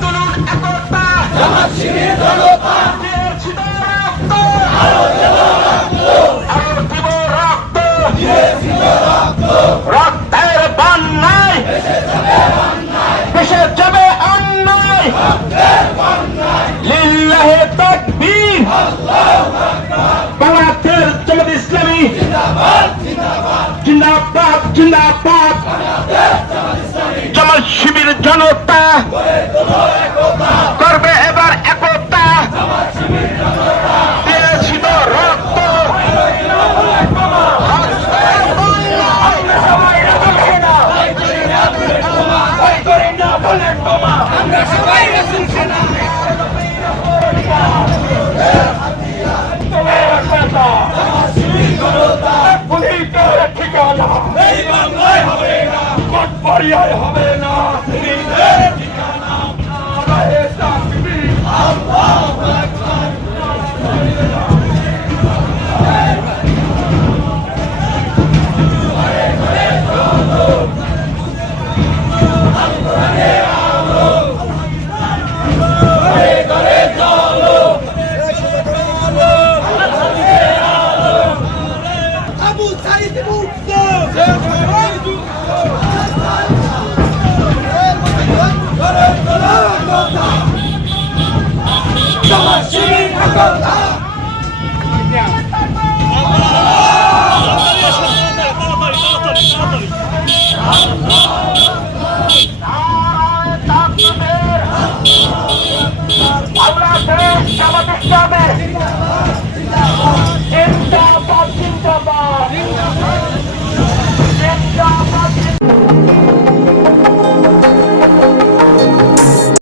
তুলুন একতা, জামাত শিবির জনতা, দিয়েছি তো রক্ত, আরো দেব রক্ত, আরো দিব রক্ত, দিয়েছি তো রক্ত, রক্তের বন্যায় এসে যাবে অন্যায়, ভেসে যাবে অন্যায়। রক্তের বন্যায়, লিল্লাহে তাকবীর, আল্লাহু আকবার, বাংলাদেশ জামাত ইসলামী জিন্দাবাদ জিন্দাবাদ, জিন্দাবাদ জিন্দাবাদ। বাংলাদেশ জামাত ইসলামী, জামাত শিবির জনতা গড়ে তোলো একতা, করবে এবার একতা, জামাত শিবির জনতা, দিয়েছি তো রক্ত, রক্তের বন্যায় আমরা সবাই রাসূল সেনা, জামাত শিবির জনতা, এই বাংলায় হবে না, হবে না মুরিদের ঠিকানা, আল্লাহু আকবার, ঘরে ঘরে চলো, আবু সাইদ মুক্ত ঘরে তোলো একতা, জামাত শিবির একতা,